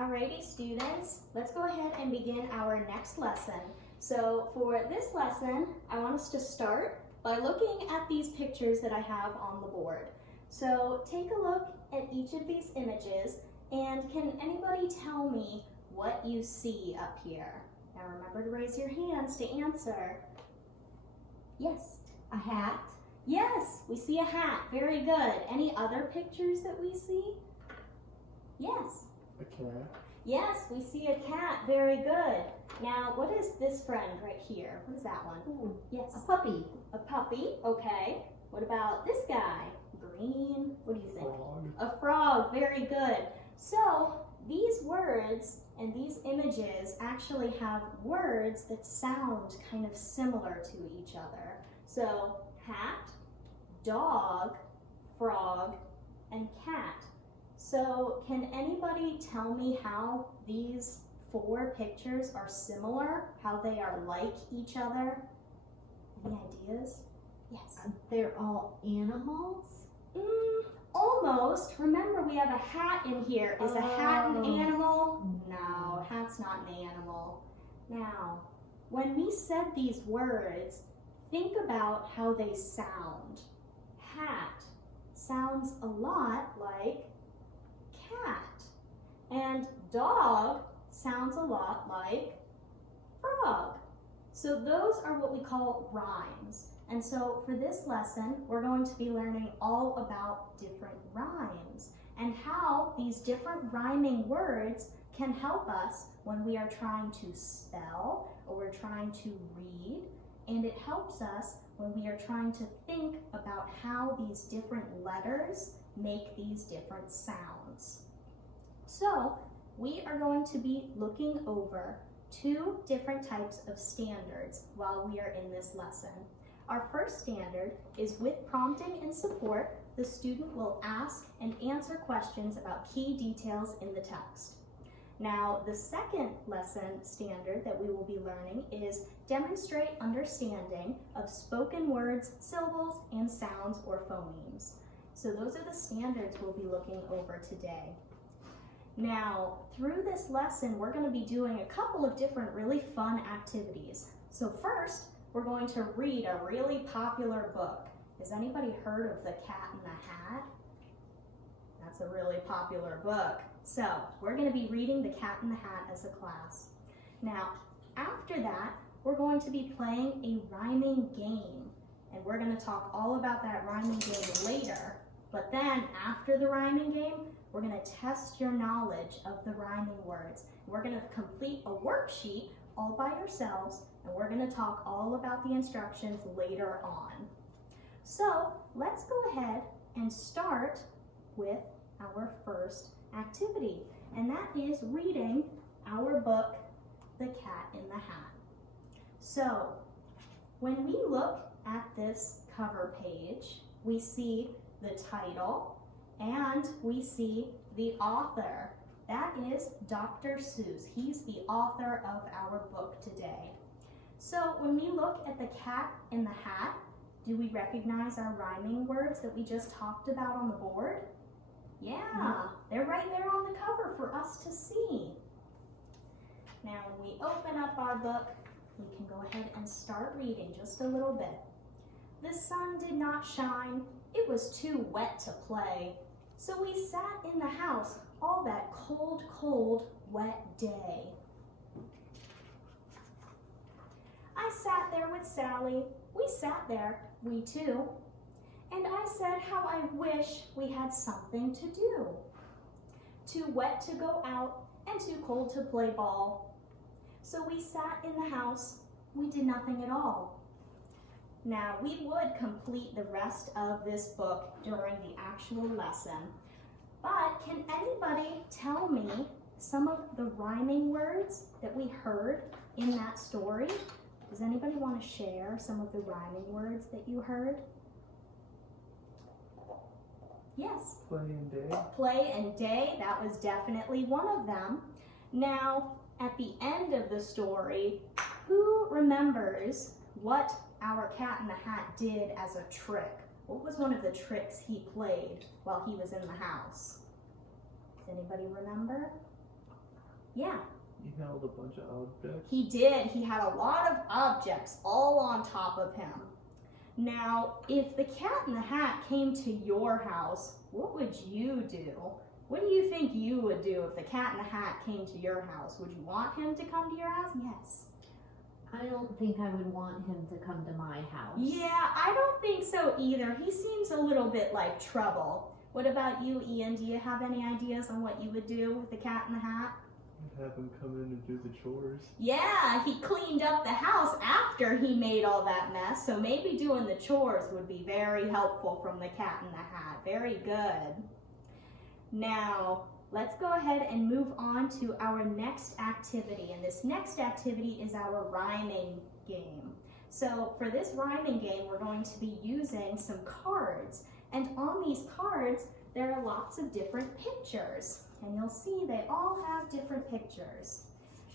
Alrighty students, let's go ahead and begin our next lesson. So for this lesson, I want us to start by looking at these pictures that I have on the board. So take a look at each of these images, and can anybody tell me what you see up here? Now remember to raise your hands to answer. Yes. A hat. Yes, we see a hat. Very good. Any other pictures that we see? Yes. A cat. Yes, we see a cat. Very good. Now, what is this friend right here? What is that one? Ooh, Yes. a puppy. A puppy. Okay. What about this guy? Green. What do you think? Frog. A frog. Very good. So, these words and these images actually have words that sound kind of similar to each other. So, hat, dog, frog, and cat. So can anybody tell me how these four pictures are similar? How they are like each other? Any ideas? Yes. They're all animals. Almost. Remember, we have a hat in here. Is a hat an Oh. animal? No, a hat's not an animal. Now, when we said these words, think about how they sound. Hat sounds a lot like cat, and dog sounds a lot like frog. So those are what we call rhymes. And so for this lesson, we're going to be learning all about different rhymes and how these different rhyming words can help us when we are trying to spell or we're trying to read, and it helps us when we are trying to think about how these different letters make these different sounds. So we are going to be looking over two different types of standards while we are in this lesson. Our first standard is with prompting and support. The student will ask and answer questions about key details in the text. Now, the second lesson standard that we will be learning is demonstrate understanding of spoken words, syllables, and sounds or phonemes. So those are the standards we'll be looking over today. Now, through this lesson, we're going to be doing a couple of different really fun activities. So first, we're going to read a really popular book. Has anybody heard of The Cat in the Hat? That's a really popular book. So we're going to be reading The Cat in the Hat as a class. Now, after that, we're going to be playing a rhyming game. And we're going to talk all about that rhyming game later. But then, after the rhyming game, we're going to test your knowledge of the rhyming words. We're going to complete a worksheet all by yourselves, and we're going to talk all about the instructions later on. So, let's go ahead and start with our first activity, and that is reading our book, The Cat in the Hat. So, when we look at this cover page, we see the title and we see the author. That is Dr. Seuss. He's the author of our book today. So when we look at the cat in the hat, do we recognize our rhyming words that we just talked about on the board? Yeah, they're right there on the cover for us to see. Now when we open up our book, we can go ahead and start reading just a little bit. The sun did not shine, it was too wet to play, so we sat in the house all that cold, cold, wet day. I sat there with Sally, we sat there, we two, and I said how I wish we had something to do. Too wet to go out and too cold to play ball. So we sat in the house, we did nothing at all. Now, we would complete the rest of this book during the actual lesson, but can anybody tell me some of the rhyming words that we heard in that story? Does anybody want to share some of the rhyming words that you heard? Yes. Play and day. Play and day, that was definitely one of them. Now, at the end of the story, who remembers what our cat in the hat did as a trick? What was one of the tricks he played while he was in the house? Does anybody remember? Yeah. He held a bunch of objects. He did. He had a lot of objects all on top of him. Now, if the Cat in the Hat came to your house, what would you do? What do you think you would do if the Cat in the Hat came to your house? Would you want him to come to your house? Yes. I don't think I would want him to come to my house. Yeah, I don't think so either. He seems a little bit like trouble. What about you, Ian? Do you have any ideas on what you would do with the Cat in the Hat? Have him come in and do the chores. Yeah, he cleaned up the house after he made all that mess, so maybe doing the chores would be very helpful from the Cat in the Hat. Very good. Now, let's go ahead and move on to our next activity, and this next activity is our rhyming game. So for this rhyming game, we're going to be using some cards, and on these cards, there are lots of different pictures. And you'll see they all have different pictures.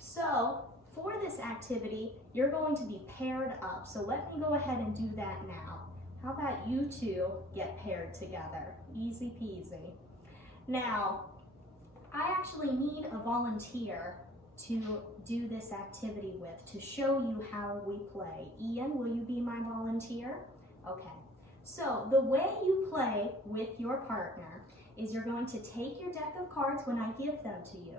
So for this activity, you're going to be paired up. So let me go ahead and do that now. How about you two get paired together? Easy peasy. Now, I actually need a volunteer to do this activity with, to show you how we play. Ian, will you be my volunteer? Okay. So the way you play with your partner is you're going to take your deck of cards when I give them to you,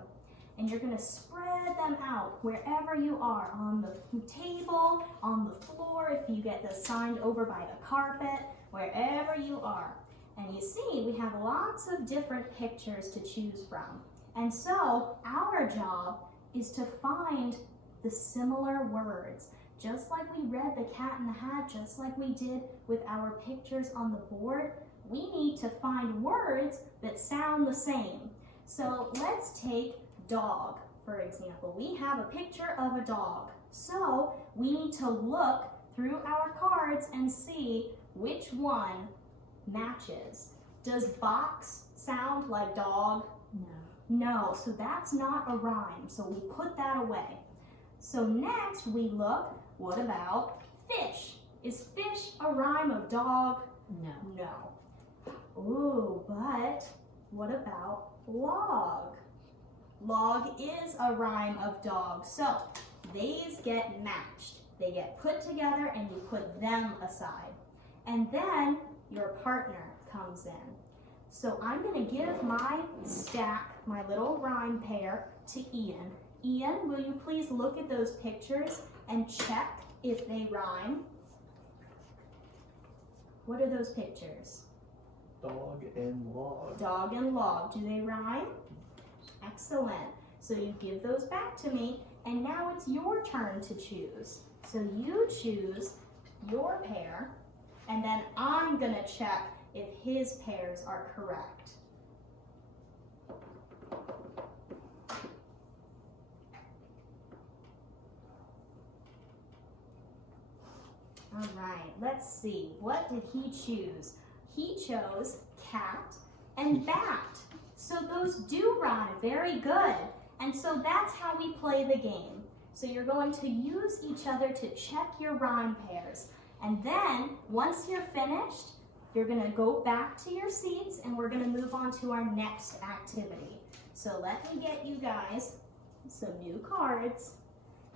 and you're going to spread them out wherever you are, on the table, on the floor, if you get assigned over by a carpet, wherever you are. And you see, we have lots of different pictures to choose from. And so our job is to find the similar words. Just like we read the Cat in the Hat, just like we did with our pictures on the board, we need to find words that sound the same. So let's take dog, for example. We have a picture of a dog. So we need to look through our cards and see which one matches. Does box sound like dog? No. No, so that's not a rhyme. So we put that away. So next we look, what about fish? Is fish a rhyme of dog? No. No. Ooh, but what about log? Log is a rhyme of dog. So these get matched. They get put together and you put them aside. And then your partner comes in. So I'm going to give my stack, my little rhyme pair, to Ian. Ian, will you please look at those pictures and check if they rhyme? What are those pictures? Dog and log. Dog and log. Do they rhyme? Excellent. So you give those back to me, and now it's your turn to choose. So you choose your pair, and then I'm going to check if his pairs are correct. All right, let's see. What did he choose? He chose cat and bat. So those do rhyme. Very good. And so that's how we play the game. So you're going to use each other to check your rhyme pairs. And then, once you're finished, you're going to go back to your seats and we're going to move on to our next activity. So let me get you guys some new cards.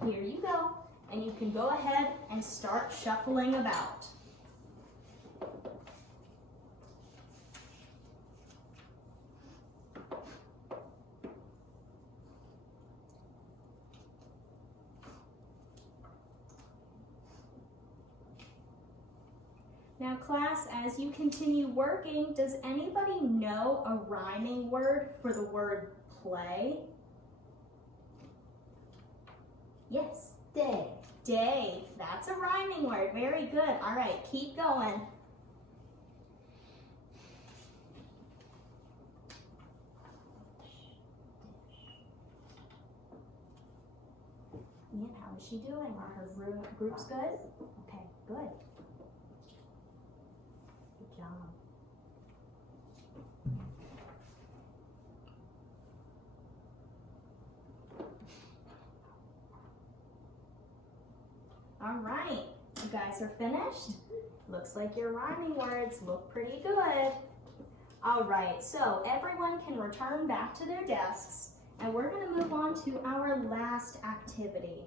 Here you go. And you can go ahead and start shuffling about. Now class, as you continue working, does anybody know a rhyming word for the word play? Yes. Day. Day. That's a rhyming word. Very good. All right, keep going. Ian, how is she doing? Are her groups good? Okay, good. Good job. All right, you guys are finished? Looks like your rhyming words look pretty good. All right, so everyone can return back to their desks, and we're going to move on to our last activity.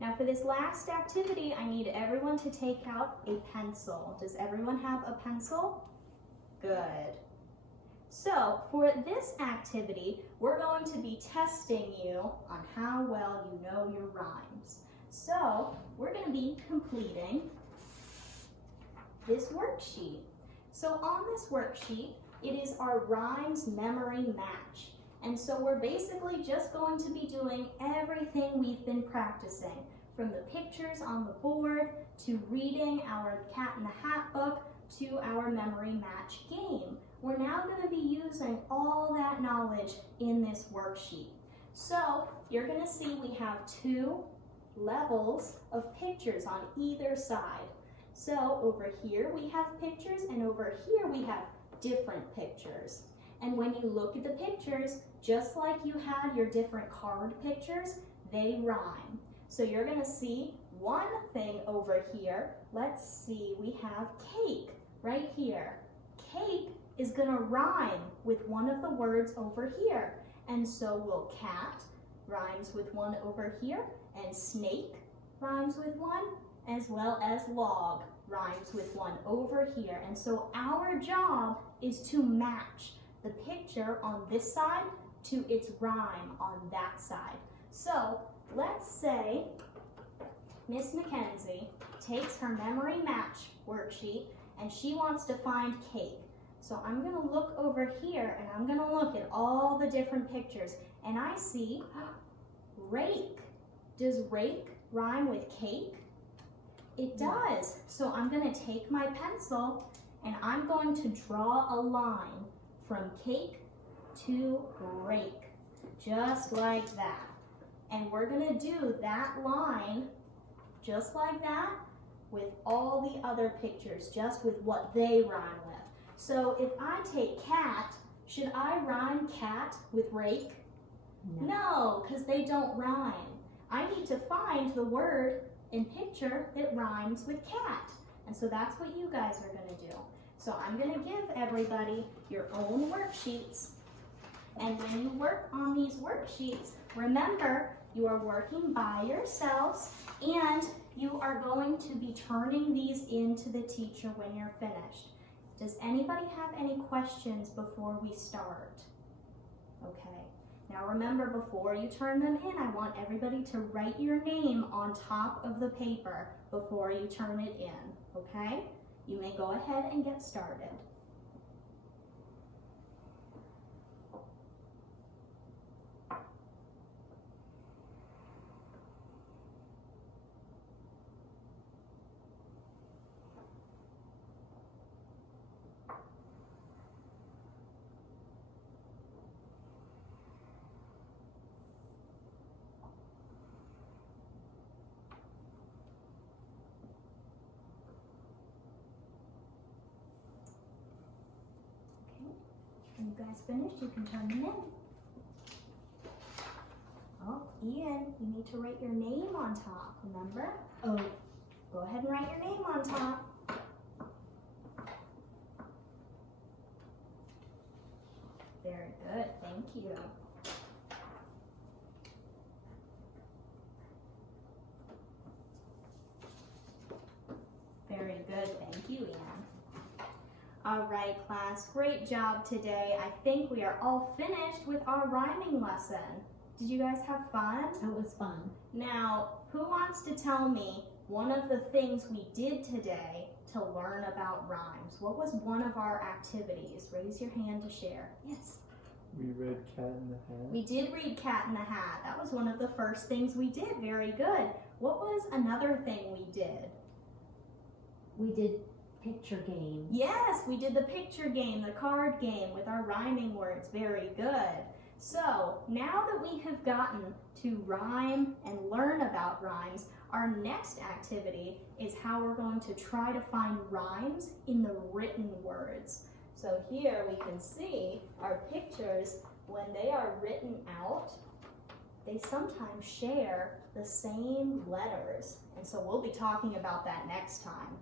Now for this last activity, I need everyone to take out a pencil. Does everyone have a pencil? Good. So for this activity, we're going to be testing you on how well you know your rhymes. So we're going to be completing this worksheet. So on this worksheet, it is our rhymes memory match. And so we're basically just going to be doing everything we've been practicing, from the pictures on the board, to reading our Cat in the Hat book, to our memory match game. We're now going to be using all that knowledge in this worksheet. So you're going to see we have 2 levels of pictures on either side. So over here we have pictures, and over here we have different pictures. And when you look at the pictures, just like you had your different card pictures, they rhyme. So you're going to see one thing over here. Let's see, we have cake right here. Cake is going to rhyme with one of the words over here. And so will cat rhymes with one over here, and snake rhymes with one, as well as log rhymes with one over here. And so our job is to match the picture on this side to its rhyme on that side. So let's say Miss Mackenzie takes her memory match worksheet and she wants to find cake. So I'm going to look over here and I'm going to look at all the different pictures, and I see rake. Does rake rhyme with cake? It does. So I'm going to take my pencil and I'm going to draw a line from cake to rake, just like that. And we're going to do that line just like that with all the other pictures, just with what they rhyme with. So if I take cat, should I rhyme cat with rake? No, because they don't rhyme. I need to find the word in picture that rhymes with cat. And so that's what you guys are going to do. So I'm going to give everybody your own worksheets. And when you work on these worksheets, remember you are working by yourselves, and you are going to be turning these into the teacher when you're finished. Does anybody have any questions before we start? Okay. Now remember, before you turn them in, I want everybody to write your name on top of the paper before you turn it in, okay? You may go ahead and get started. When you guys finished, you can turn them in. Oh, Ian, you need to write your name on top, remember? Oh, go ahead and write your name on top. Very good, thank you. Very good, thank you, Ian. All right, class, great job today. I think we are all finished with our rhyming lesson. Did you guys have fun? It was fun. Now, who wants to tell me one of the things we did today to learn about rhymes? What was one of our activities? Raise your hand to share. Yes. We read Cat in the Hat. We did read Cat in the Hat. That was one of the first things we did. Very good. What was another thing we did? We did picture game. Yes, we did the picture game, the card game with our rhyming words. Very good. So now that we have gotten to rhyme and learn about rhymes, our next activity is how we're going to try to find rhymes in the written words. So here we can see our pictures. When they are written out, they sometimes share the same letters. And so we'll be talking about that next time.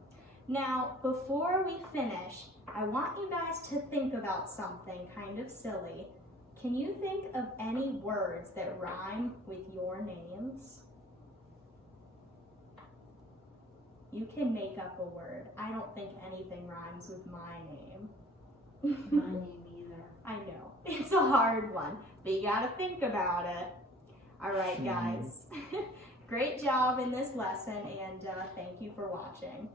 Now, before we finish, I want you guys to think about something kind of silly. Can you think of any words that rhyme with your names? You can make up a word. I don't think anything rhymes with my name. My name either. I know. It's a hard one, but you gotta think about it. All right, guys. Great job in this lesson, and thank you for watching.